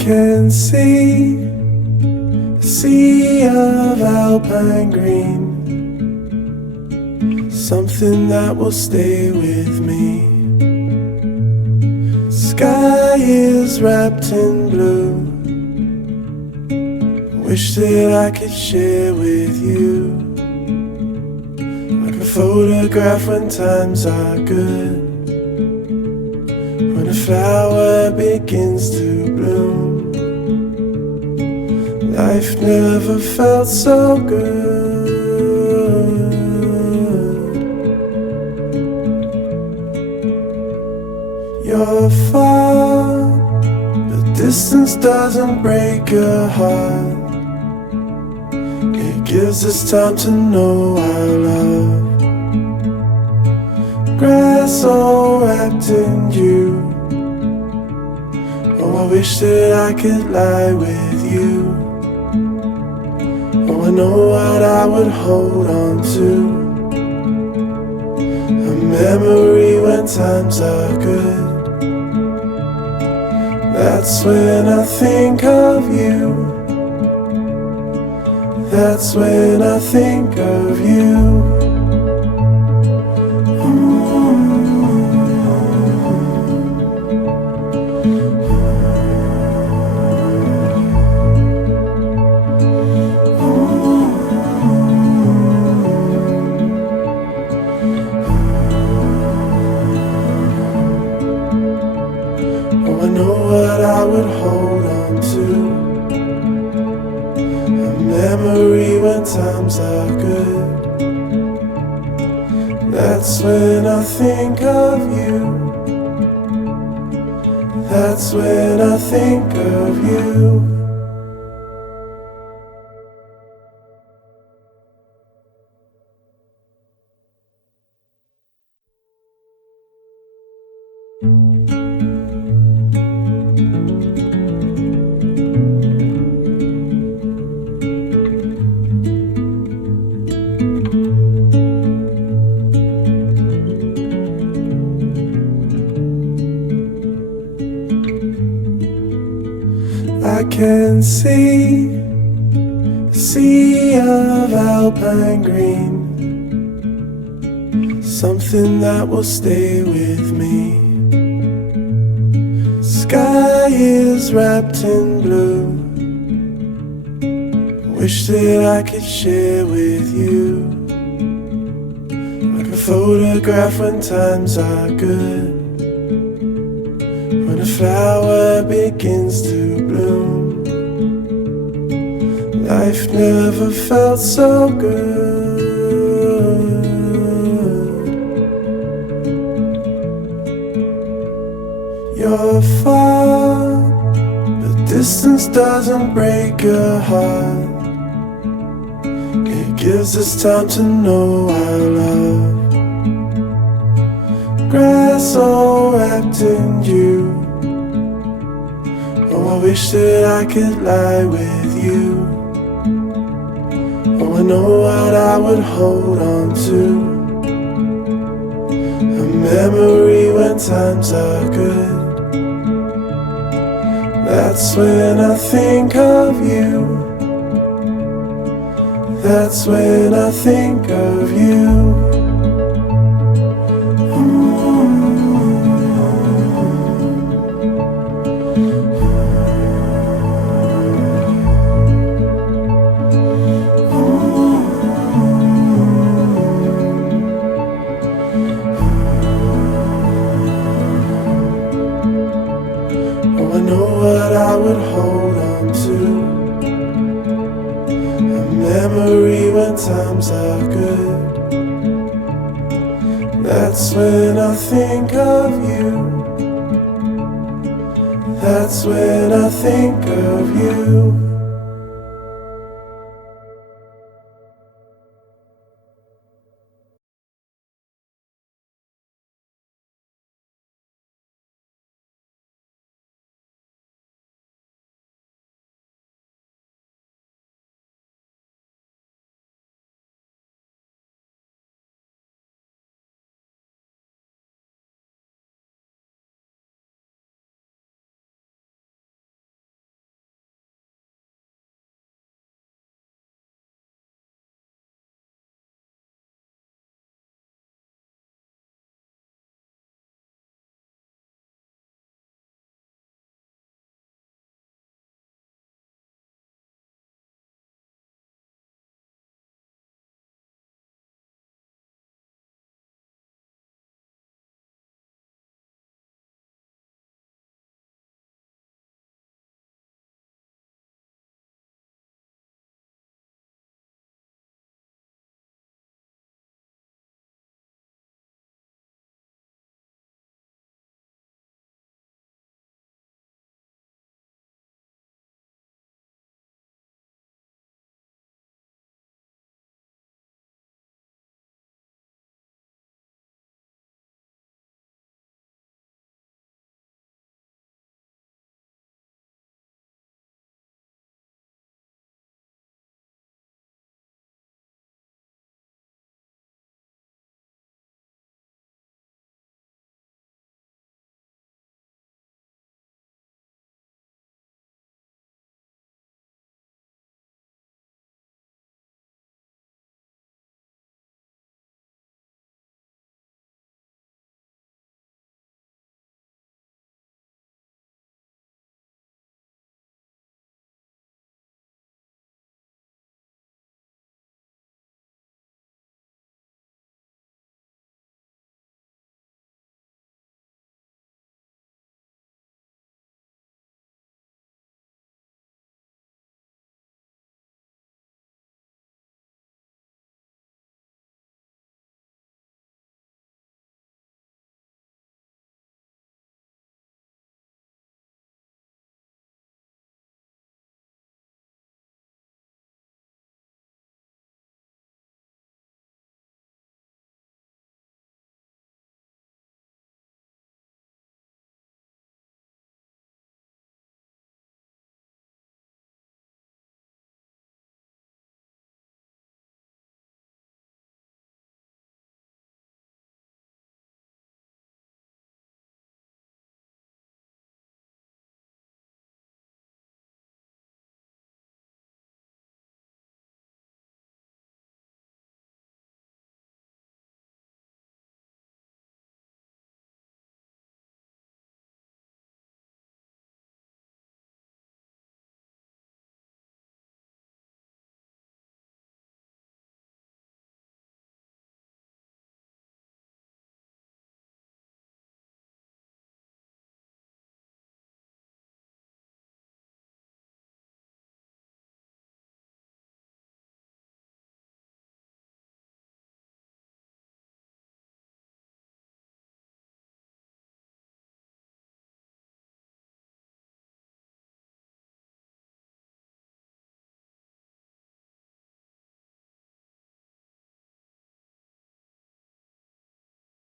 can see a sea of alpine green, something that will stay with me. Sky is wrapped in blue, wish that I could share with you, like a photograph when times are good, when a flower begins to bloom. Life never felt so good. You're far, but distance doesn't break your heart. It gives us time to know our love. Grass all wrapped in you. Oh, I wish that I could lie with you. Oh, I know what I would hold on to. A memory when times are good. That's when I think of you. That's when I think of you. I know what I would hold on to. A memory when times are good. That's when I think of you. That's when I think of you. I can see a sea of alpine green, something that will stay with me. Sky is wrapped in blue, wish that I could share with you, like a photograph when times are good, when a flower begins to bloom. Life never felt so good. You're far, but distance doesn't break your heart. It gives us time to know our love. Grass all wrapped in you. Oh, I wish that I could lie with you. Oh, I know what I would hold on to. A memory when times are good. That's when I think of you. That's when I think of you. I know what I would hold on to. A memory when times are good. That's when I think of you. That's when I think of you.